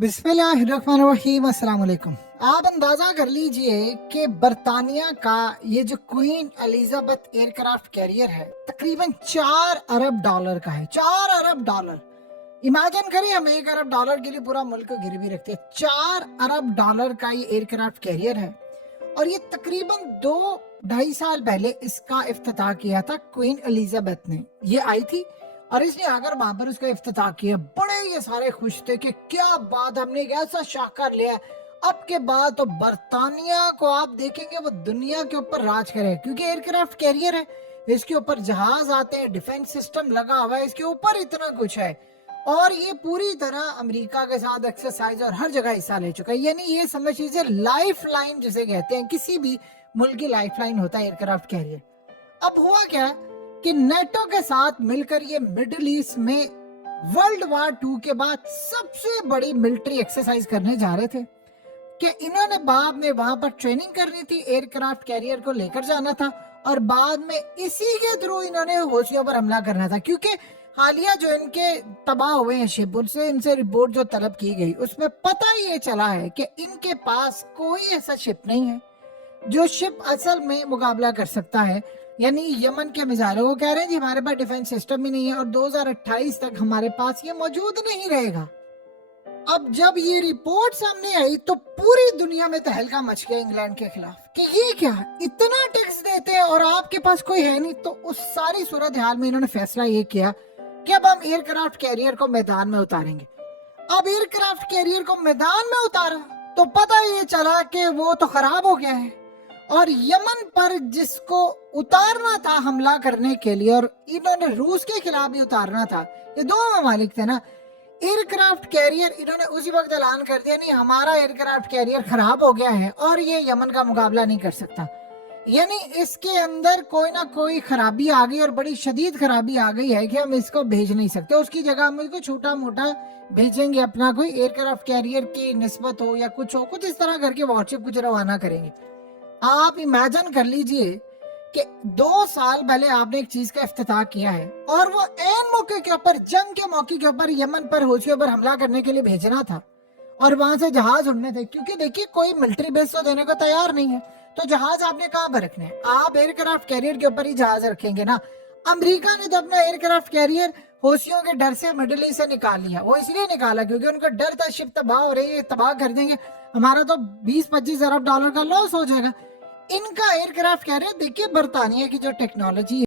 बिस्मिल्लाहिर्रहमानिर्रहीम, अस्सलाम वालेकुम। आप अंदाजा कर लीजिए कि बरतानिया का ये जो क्वीन एलिजाबेथ एयरक्राफ्ट कैरियर है तकरीबन $4 अरब का है। $4 अरब। इमेजिन करिए, हम $1 अरब के लिए पूरा मुल्क गिरवी रखते हैं। $4 अरब का ये एयरक्राफ्ट कैरियर है और ये तकरीबन 2-2.5 साल पहले इसका इफ्तिताह किया था क्वीन एलिजाबेथ ने। ये आई थी और इसने आकर वहां पर उसका इफ्तिताह किया। बड़े ये सारे खुश थे कि क्या बात, हमने एक ऐसा शाहकार लिया है। अब के बाद तो बरतानिया को आप देखेंगे वो दुनिया के ऊपर राज करे, क्योंकि एयरक्राफ्ट कैरियर है, इसके ऊपर जहाज आते हैं, डिफेंस सिस्टम लगा हुआ है, इसके ऊपर इतना कुछ है और ये पूरी तरह अमेरिका के साथ एक्सरसाइज और हर जगह हिस्सा ले चुका है। यानी ये समझ लीजिए लाइफ लाइन जिसे कहते हैं, किसी भी मुल्क की लाइफ लाइन होता है एयरक्राफ्ट कैरियर। अब हुआ क्या कि नेटो के साथ मिलकर ये मिडिल ईस्ट में वर्ल्ड वार 2 के बाद सबसे बड़ी मिलिट्री एक्सरसाइज करने जा रहे थे कि इन्होंने बाद में वहां पर ट्रेनिंग करनी थी, एयरक्राफ्ट कैरियर को लेकर जाना था और बाद में इसी के थ्रू इन्होंने हौसियों पर हमला करना था। क्योंकि हालिया जो इनके तबाह हुए हैं शिप, उनसे इनसे रिपोर्ट जो तलब की गई उसमें पता ये चला है कि इनके पास कोई ऐसा शिप नहीं है जो शिप असल में मुकाबला कर सकता है। यानी यमन के मिसाइलों को कह रहे हैं जी हमारे पास डिफेंस सिस्टम ही नहीं है और 2028 तक हमारे पास ये मौजूद नहीं रहेगा। अब जब ये रिपोर्ट सामने आई तो पूरी दुनिया में तहलका मच गया इंग्लैंड के खिलाफ कि ये क्या, इतना टैक्स देते हैं और आपके पास कोई है नहीं। तो उस सारी सूरत हाल में इन्होंने फैसला ये किया कि अब हम एयरक्राफ्ट कैरियर को मैदान में उतारेंगे। अब एयरक्राफ्ट कैरियर को मैदान में उतारा तो पता ये चला कि वो तो खराब हो गया है और यमन पर जिसको उतारना था हमला करने के लिए, और इन्होंने रूस के खिलाफ भी उतारना था, ये दो ममालिक थे ना, एयरक्राफ्ट कैरियर इन्होंने उसी वक्त ऐलान कर दिया नहीं हमारा एयरक्राफ्ट कैरियर खराब हो गया है और ये यमन का मुकाबला नहीं कर सकता। यानी इसके अंदर कोई ना कोई खराबी आ गई और बड़ी शदीद खराबी आ गई है कि हम इसको भेज नहीं सकते। उसकी जगह हम इसको छोटा मोटा भेजेंगे, अपना कोई एयरक्राफ्ट कैरियर की निस्बत हो या कुछ हो, कुछ इस तरह करके वॉरशिप कुछ रवाना करेंगे। आप इमेजिन कर लीजिए कि 2 साल पहले आपने एक चीज का इफ्तिताह किया है और वो ऐन मौके के ऊपर, जंग के मौके के ऊपर यमन पर हौसियों पर हमला करने के लिए भेजना था और वहां से जहाज उड़ने थे। क्योंकि देखिए कोई मिलिट्री बेस तो देने को तैयार नहीं है, तो जहाज आपने कहाँ पर रखने हैं? आप एयरक्राफ्ट कैरियर के ऊपर ही जहाज रखेंगे ना। अमेरिका ने तो अपना एयरक्राफ्ट कैरियर हौसियों के डर से मिडिल ईस्ट से निकाल लिया। वो इसलिए निकाला क्योंकि उनका डर था शिप तबाह हो रही है, तबाह कर देंगे, हमारा तो 20-25 अरब डॉलर का लॉस हो जाएगा। इनका एयरक्राफ्ट कैरियर देखिए बरतानिया की जो टेक्नोलॉजी